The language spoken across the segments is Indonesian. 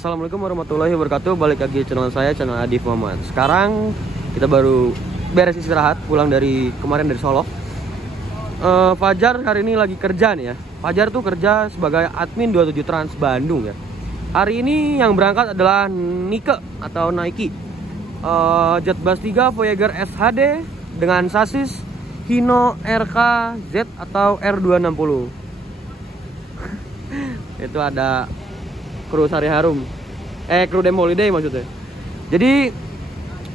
Assalamualaikum warahmatullahi wabarakatuh. Balik lagi channel saya, channel Adif Muhammad. Sekarang kita baru beres istirahat, pulang dari kemarin dari Solo. Fajar hari ini lagi kerja nih ya. Fajar tuh kerja sebagai admin 27 Trans Bandung ya. Hari ini yang berangkat adalah Nike atau Nike Jet Bus 3 Voyager SHD dengan sasis Hino RK Z atau R260. Itu ada kru Sari Harum, kru Dem Holiday maksudnya. Jadi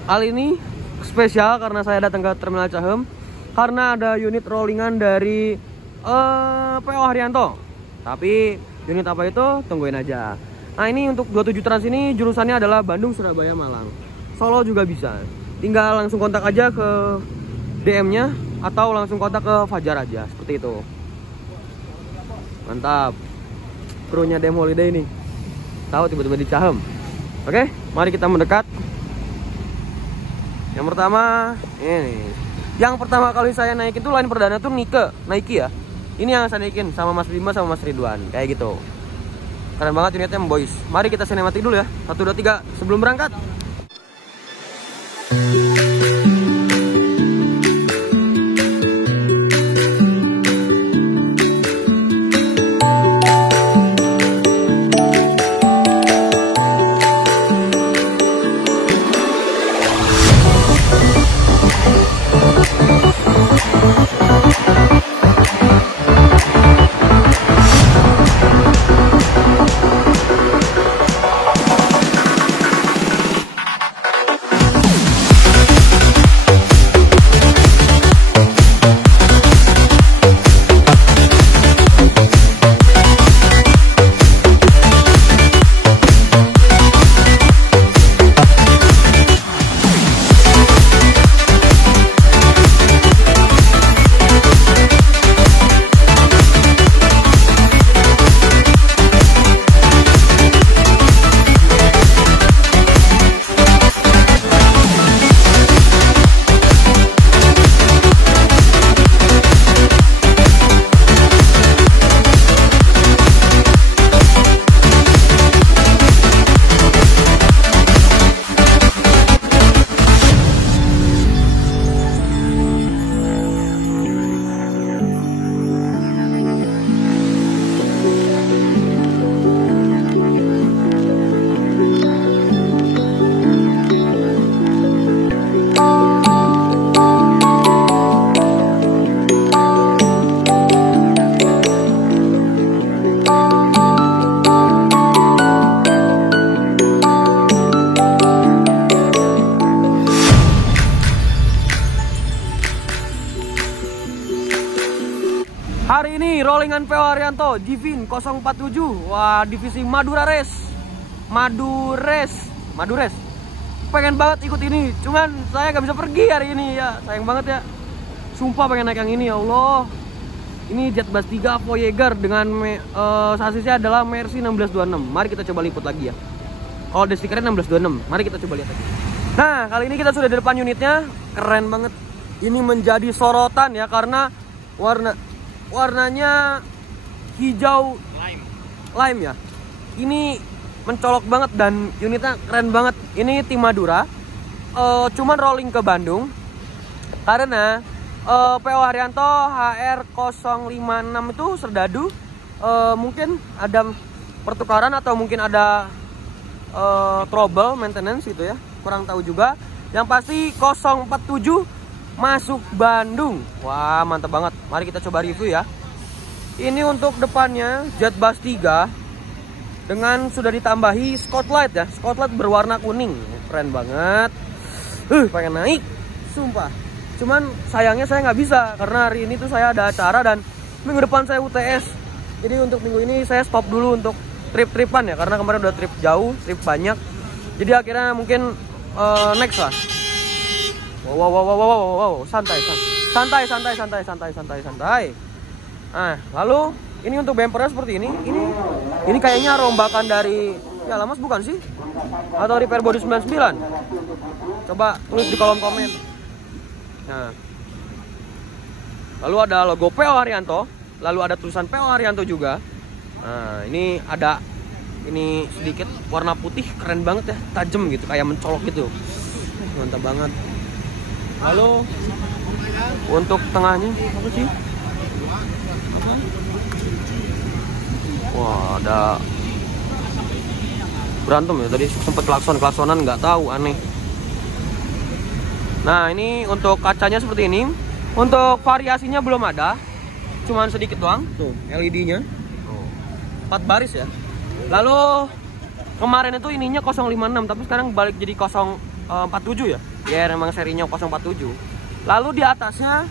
kali ini spesial karena saya datang ke Terminal Cahem karena ada unit rollingan dari PO Haryanto. Tapi unit apa itu tungguin aja. Nah ini untuk 27 Trans ini jurusannya adalah Bandung, Surabaya, Malang. Solo juga bisa. Tinggal langsung kontak aja ke DM-nya atau langsung kontak ke Fajar aja, seperti itu. Mantap. Krunya Dem Holiday nih. Tahu tiba-tiba di Cahem. Oke, mari kita mendekat. Yang pertama ini. Yang pertama kali saya naikin tuh line perdana tuh Nike ya. Ini yang saya naikin sama Mas Bima sama Mas Ridwan, kayak gitu. Keren banget unitnya, boys. Mari kita sinematik dulu ya. 1 2 3 sebelum berangkat. Hari ini rollingan PO Haryanto Divin 047. Wah, divisi Madura Race. Pengen banget ikut ini, cuman saya gak bisa pergi hari ini ya. Sayang banget ya. Sumpah pengen naik yang ini, ya Allah. Ini Jet Bus 3 Voyager dengan sasisnya adalah Mercy 1626. Mari kita coba liput lagi ya. Kalau di stikernya 1626. Mari kita coba lihat lagi. Nah, kali ini kita sudah di depan unitnya. Keren banget. Ini menjadi sorotan ya karena warnanya hijau lime ya. Ini mencolok banget dan unitnya keren banget. Ini tim Madura. Cuman rolling ke Bandung karena PO Haryanto HR056 itu serdadu. Mungkin ada pertukaran atau mungkin ada trouble maintenance gitu ya. Kurang tahu juga. Yang pasti 047 masuk Bandung. Wah, mantap banget. Mari kita coba review ya. Ini untuk depannya Jet Bus 3 dengan sudah ditambahi spotlight ya. Spotlight berwarna kuning. Keren banget. Pengen naik. Sumpah. Cuman sayangnya saya nggak bisa karena hari ini tuh saya ada acara dan minggu depan saya UTS. Jadi untuk minggu ini saya stop dulu untuk trip-tripan ya karena kemarin udah trip jauh, trip banyak. Jadi akhirnya mungkin next lah. Wow, santai. Nah, lalu ini untuk bumpernya seperti ini. Ini kayaknya rombakan dari ya Lamas bukan sih? Atau repair body 99? Coba tulis di kolom komen. Nah, lalu ada logo PO Haryanto, lalu ada tulisan PO Haryanto juga. Nah, ini ada ini sedikit warna putih, keren banget ya, tajam gitu, kayak mencolok gitu, mantap banget. Lalu untuk tengahnya apa sih? Wah, ada berantem ya, tadi sempet klaksonan nggak tahu, aneh. Nah, ini untuk kacanya seperti ini. Untuk variasinya belum ada, cuman sedikit doang. Tuh, LED-nya 4 baris ya. Lalu kemarin itu ininya 056, tapi sekarang balik jadi 047 ya. Ya memang serinya 047. Lalu di atasnya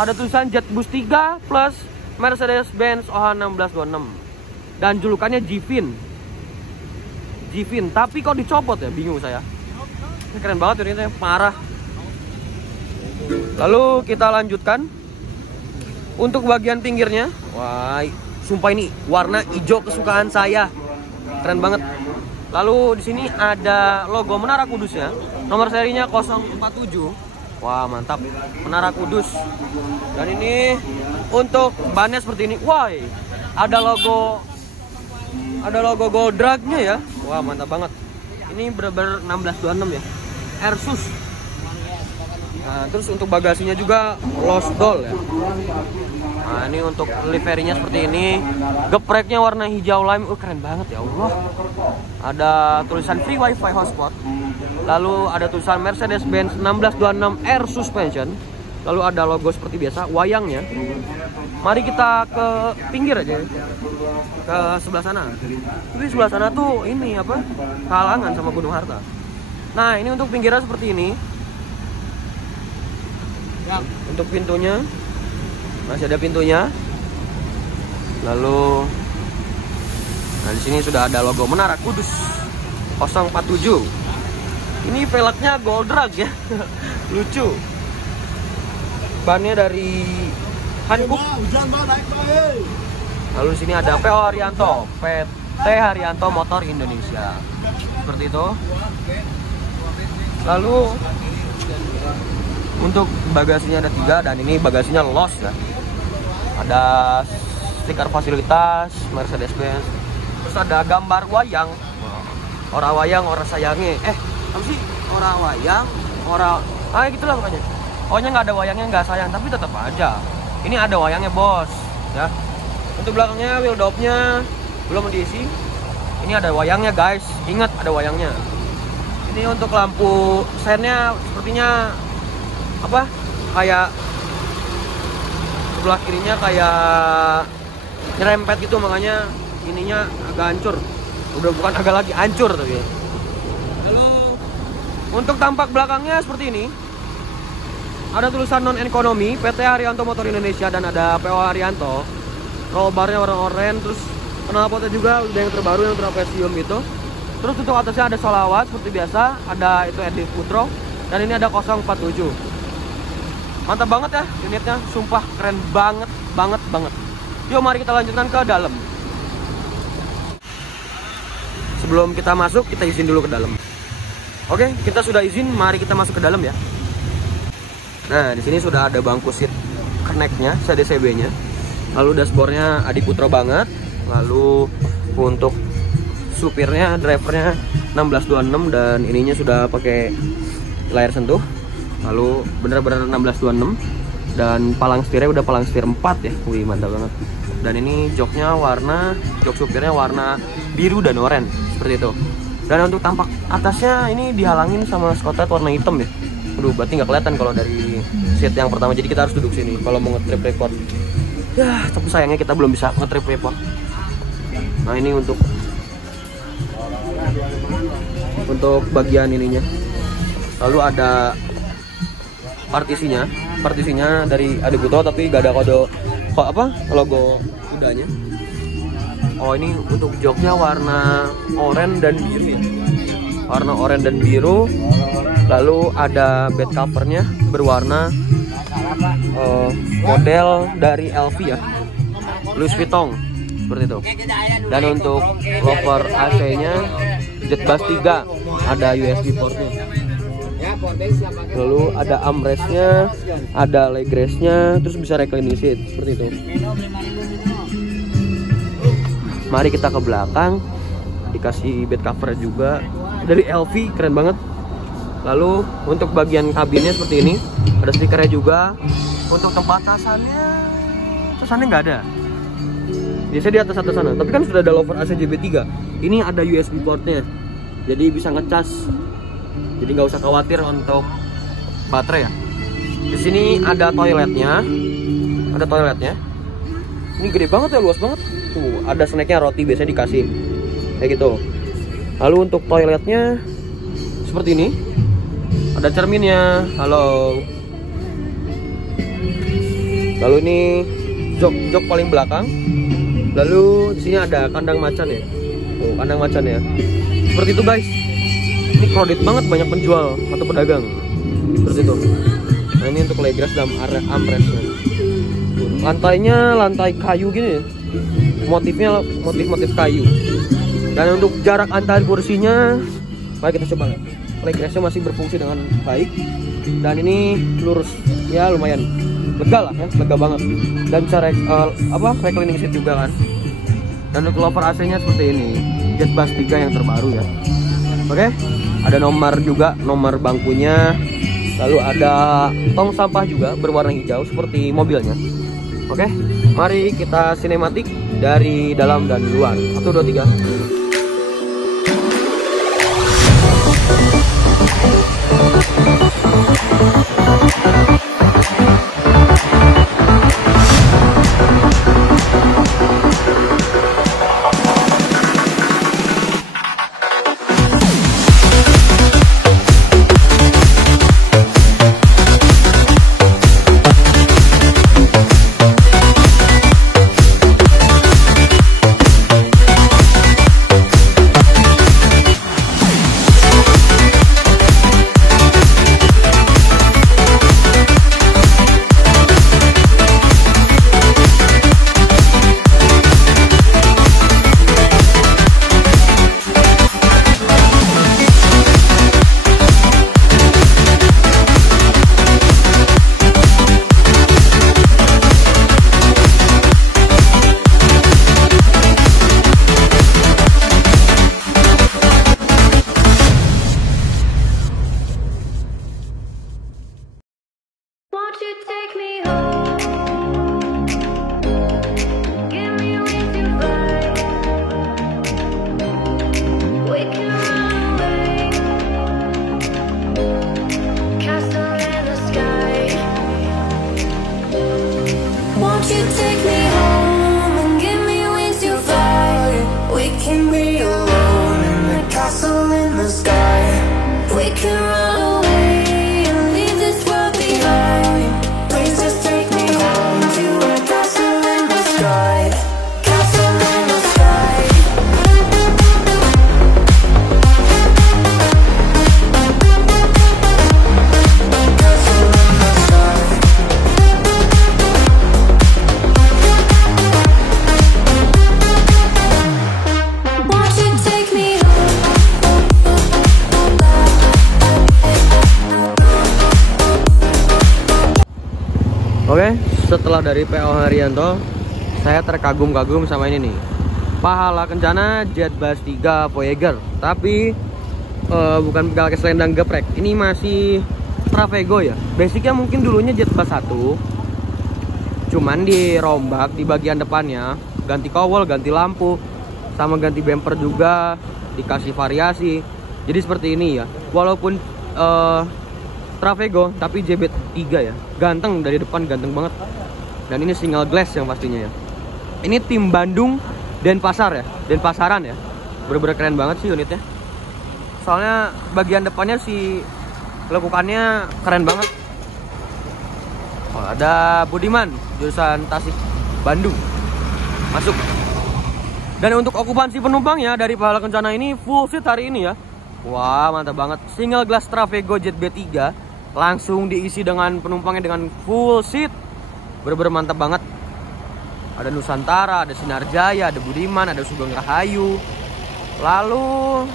ada tulisan JetBus 3 plus Mercedes-Benz OH1626 dan julukannya G-Fin. G-Fin, tapi kok dicopot ya? Bingung saya. Ini keren banget unitnya, parah. Lalu kita lanjutkan untuk bagian pinggirnya. Wah, sumpah ini warna hijau kesukaan saya, keren banget. Lalu di sini ada logo Menara Kudusnya, nomor serinya 047. Wah, mantap, Menara Kudus. Dan ini untuk bannya seperti ini. Wah, ada logo Goldragnya ya. Wah, mantap banget. Ini bener-bener 1626 ya, Airsus. Nah, terus untuk bagasinya juga Lost Doll ya. Nah, ini untuk liverinya seperti ini. Gepreknya warna hijau lime. Keren banget ya Allah. Ada tulisan free wifi hotspot. Lalu ada tulisan Mercedes-Benz 1626 Air Suspension. Lalu ada logo seperti biasa, wayangnya. Mari kita ke pinggir aja, ke sebelah sana. Tapi sebelah sana tuh ini apa? Kalangan sama Gunung Harta. Nah, ini untuk pinggirnya seperti ini. Untuk pintunya masih ada pintunya. Lalu, nah di sini sudah ada logo Menara Kudus 047. Ini velgnya Goldrag ya, lucu. Bannya dari Hankook. Lalu di sini ada PO Haryanto, PT Haryanto Motor Indonesia, seperti itu. Lalu untuk bagasinya ada 3 dan ini bagasinya Lost ya. Ada stiker fasilitas Mercedes-Benz. Terus ada gambar wayang. Orang wayang, orang sayangnya. Apa sih? Orang wayang, orang gitulah pokoknya. Pokoknya nggak ada wayangnya, nggak sayang, tapi tetap aja. Ini ada wayangnya, bos. Ya. Untuk belakangnya wheel dopnya belum diisi. Ini ada wayangnya, guys. Ingat ada wayangnya. Ini untuk lampu sennya sepertinya apa, kayak sebelah kirinya kayak nyerempet gitu, makanya ininya agak hancur. Udah bukan agak lagi, hancur tapi. Lalu untuk tampak belakangnya seperti ini. Ada tulisan non ekonomi PT Haryanto Motor Indonesia dan ada PO Haryanto. Roll barnya warna oranye, terus knalpotnya juga udah yang terbaru, yang trapesium itu. Terus untuk atasnya ada solawat seperti biasa, ada itu Edit Putro, dan ini ada 047. Mantap banget ya unitnya, sumpah keren banget. Yuk mari kita lanjutkan ke dalam. Sebelum kita masuk, kita izin dulu ke dalam. Oke, kita sudah izin, mari kita masuk ke dalam ya. Nah, di sini sudah ada bangku seat connect-nya, CDCB-nya. Lalu dashboardnya Adi Putro banget. Lalu untuk supirnya, drivernya 1626 dan ininya sudah pakai layar sentuh. Lalu bener-bener 1626 dan palang setirnya udah palang setir 4 ya. Wih, mantap banget. Dan ini joknya jok supirnya warna biru dan oranye seperti itu. Dan untuk tampak atasnya ini dihalangin sama skotet warna hitam ya. Aduh, berarti nggak kelihatan kalau dari seat yang pertama. Jadi kita harus duduk sini kalau mau nge-trip record. Ya, tapi sayangnya kita belum bisa nge-trip record. Nah, ini untuk bagian ininya. Lalu ada partisinya dari Adi Putro tapi gak ada logo kudanya. Oh, ini untuk joknya warna oranye dan biru ya. Warna oranye dan biru. Lalu ada bed covernya berwarna model dari LV ya, Louis Vuitton seperti itu. Dan untuk locker AC-nya JetBus 3 ada USB portnya. Lalu ada armrestnya, ada leg restnya, terus bisa reclining seat seperti itu. Mari kita ke belakang. dikasih bed cover juga dari LV, keren banget. Lalu untuk bagian kabinnya seperti ini, ada stikernya juga. Untuk tempat casannya nggak ada. Biasanya di atas sana, tapi kan sudah ada lover AC JB3. Ini ada USB portnya, jadi bisa ngecas. Jadi nggak usah khawatir untuk baterai ya. Di sini ada toiletnya, Ini gede banget ya, luas banget. Tuh, ada snacknya, roti biasanya dikasih kayak gitu. Lalu untuk toiletnya seperti ini. Ada cerminnya. Halo. Lalu ini jok paling belakang. Lalu di sini ada kandang macan ya. Oh, kandang macan ya. Seperti itu guys. Ini crowded banget, banyak penjual atau pedagang. Seperti itu. Nah, ini untuk leggras dan armrestnya. Lantainya lantai kayu gini ya. Motifnya motif kayu. Dan untuk jarak antar kursinya, mari kita coba. Legrasnya masih berfungsi dengan baik. Dan ini lurus. Ya lumayan. Lega lah ya, lega banget. Dan bisa reclining seat juga kan. Dan untuk lover AC-nya seperti ini, Jetbus 3 yang terbaru ya. Oke, ada nomor juga, nomor bangkunya. Lalu ada tong sampah juga berwarna hijau seperti mobilnya. Oke, mari kita sinematik dari dalam dan luar. 1, 2, 3. Oke, setelah dari PO Haryanto, saya terkagum-kagum sama ini nih. Pahala Kencana Jetbus 3 Voyager. Tapi bukan Galaxy selendang geprek. Ini masih Travego ya. Basicnya mungkin dulunya Jetbus 1. Cuman dirombak di bagian depannya, ganti kowel, ganti lampu, sama ganti bumper juga, dikasih variasi. Jadi seperti ini ya. Walaupun Travego tapi JB3 ya, ganteng dari depan, ganteng banget. Dan ini single glass yang pastinya ya. Ini tim Bandung Denpasar ya, Denpasaran ya. Bener-bener keren banget sih unitnya. Soalnya bagian depannya si lekukannya keren banget. Oh, ada Budiman jurusan Tasik Bandung masuk. Dan untuk okupansi penumpangnya dari Pahala Kencana ini full seat hari ini ya. Wah, mantap banget. Single glass Travego Jet B3 langsung diisi dengan penumpangnya dengan full seat. Bener-bener mantap banget. Ada Nusantara, ada Sinar Jaya, ada Budiman, ada Sugeng Rahayu. Lalu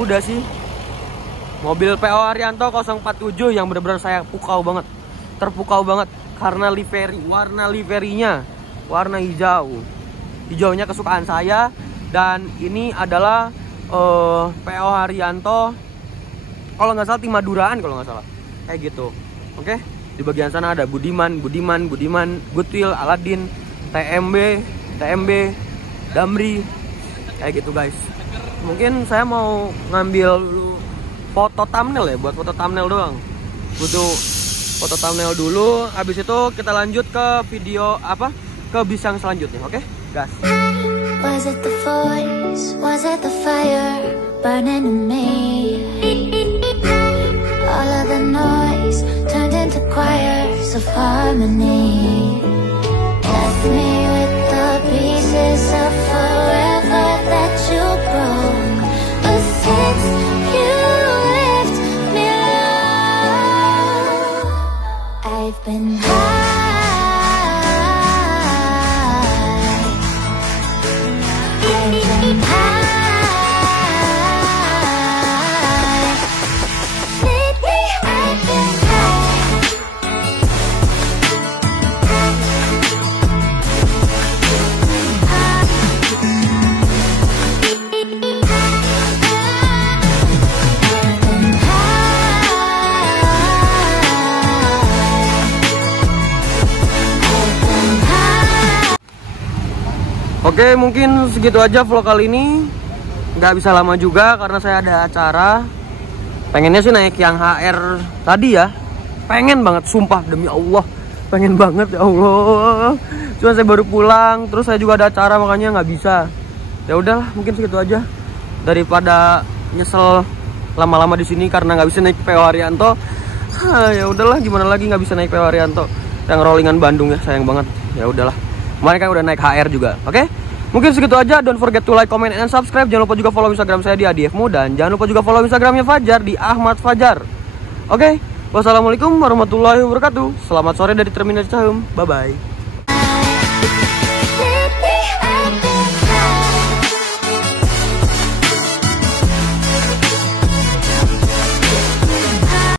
udah sih. Mobil PO Haryanto 047 yang bener-bener saya pukau banget. Terpukau banget karena livery, warna liverinya warna hijau. Hijaunya kesukaan saya. Dan ini adalah PO Haryanto, kalau nggak salah tim Maduraan kalau nggak salah, kayak gitu. Oke, di bagian sana ada Budiman, Goodwill, Aladin, TMB, Damri, kayak gitu guys. Mungkin saya mau ngambil foto thumbnail ya, buat foto thumbnail doang. Butuh foto thumbnail dulu, habis itu kita lanjut ke video ke bis yang selanjutnya. Oke, gas. Was it the voice? Was it the fire burning in me? All of the noise turned into choirs of harmony. Left me with the pieces of forever that you broke. But since you left me alone, I've been high. Oke, mungkin segitu aja vlog kali ini. Nggak bisa lama juga karena saya ada acara. Pengennya sih naik yang HR tadi ya. Pengen banget, sumpah demi Allah. Pengen banget ya Allah. Cuma saya baru pulang, terus saya juga ada acara makanya nggak bisa. Ya udahlah, mungkin segitu aja. Daripada nyesel lama-lama di sini karena nggak bisa naik PO Haryanto. Ya udahlah, gimana lagi nggak bisa naik PO Haryanto. Yang rollingan Bandung ya, sayang banget. Ya udahlah. Kemarin kan udah naik HR juga, oke? Mungkin segitu aja. Don't forget to like, comment, and subscribe. Jangan lupa juga follow Instagram saya di @adiefmu dan jangan lupa juga follow Instagramnya Fajar di Ahmad Fajar. Oke? Wassalamualaikum warahmatullahi wabarakatuh. Selamat sore dari Terminal Cahum. Bye bye.